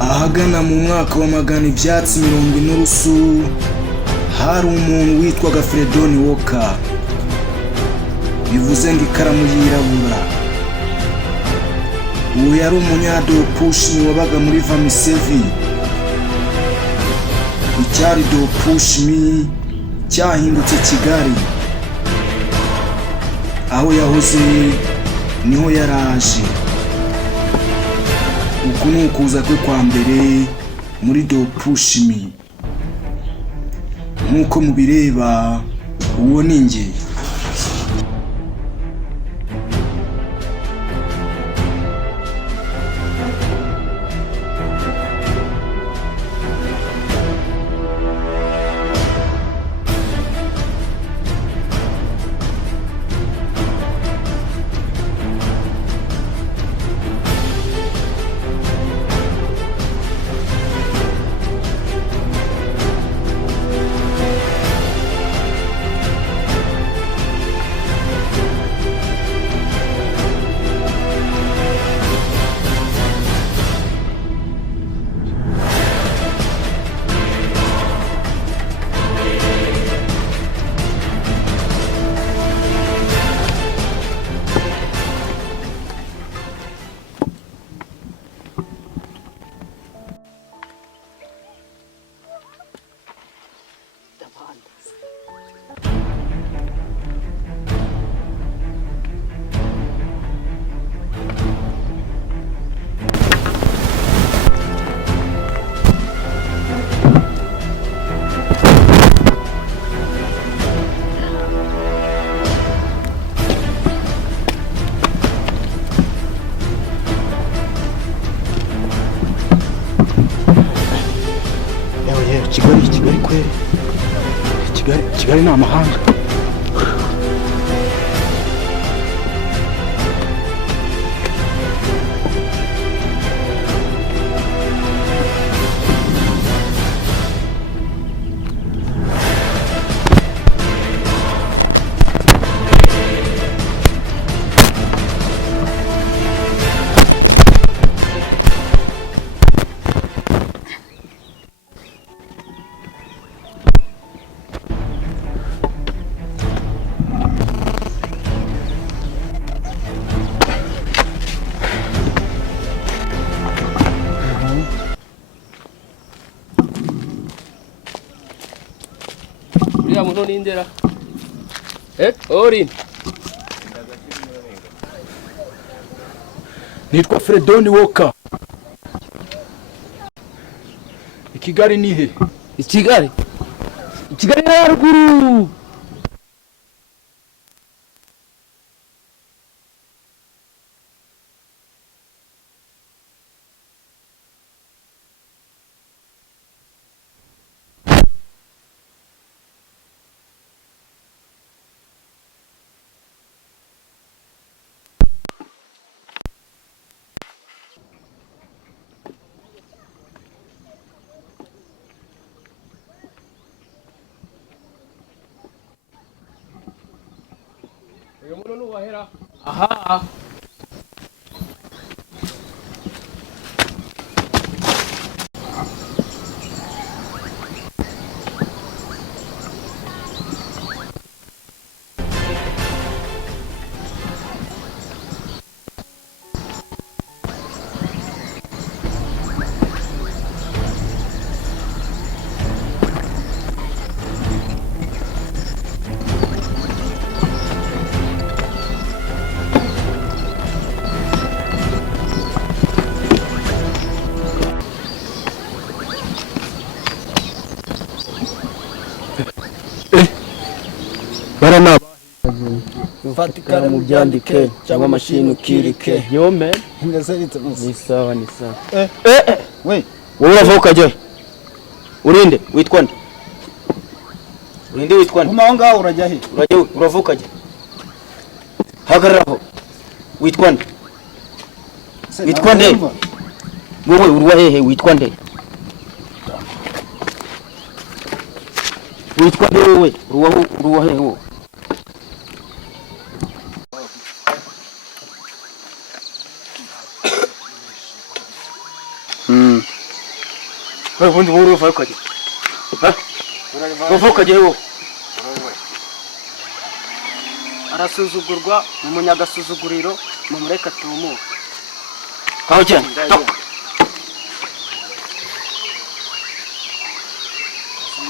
ahagana mu mwaka wa magana ibyatsi 70 n'urusu hari umuntu witwaga Fredon Walker, bivuze ngo ikaramu yirabura. uwo yari umunyadopushimi wabaga muri Vamisevi. icyari dopushimi cyahindutse Kigali, aho yahoze niho yaraje. uku ni ukuza kwe kwa mbere muri dopushimi. nk'uko mubireba, uwo ni njye. Kigali kweli. Kigali ni amahanga. uriya muntu nindera ori nitwa Fredon Walker. Kigali ni he? Kigali na haruguru. Aha. Fatikana mu byandike cyangwa mashini ukirike. Yo man, Ndasaritse musi. ni sawa. We, wowe uravuka je? Urinde witwa nde? Kuma ngaho urajya he? Uravuka je? Hagararaho. Witwa nde? Wowe urwa hehe witwa nde? Wowe urwa hehe wowe? Wewe ubundi wowe uvayo ukajya. Uvayo ukajya wowe. Arasuzugurwa mu munyagasuzuguriro mu mureka tumuka. Kaho cyane.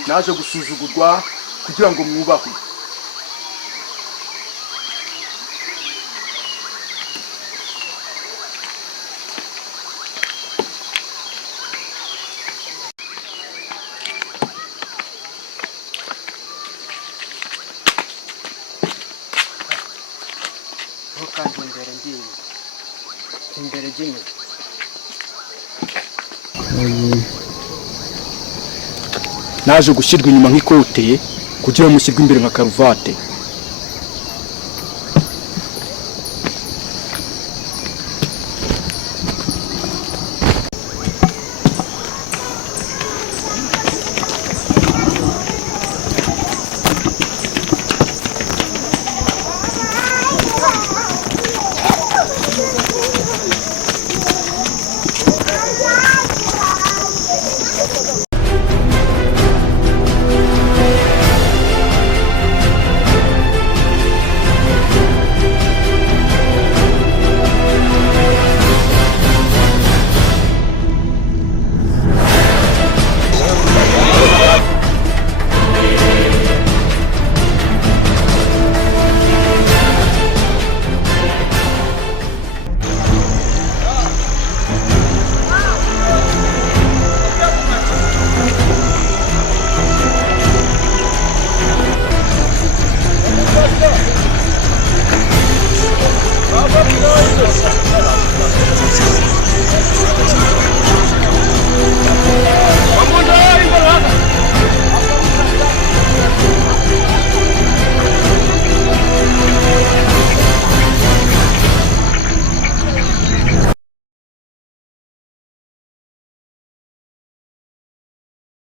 Naje gusuzugurwa kugira ngo mwubahwe. Imbere jini. Naje gushyirwa inyuma nk'ikote kugira ngo mushyirwe imbere nka karuvate.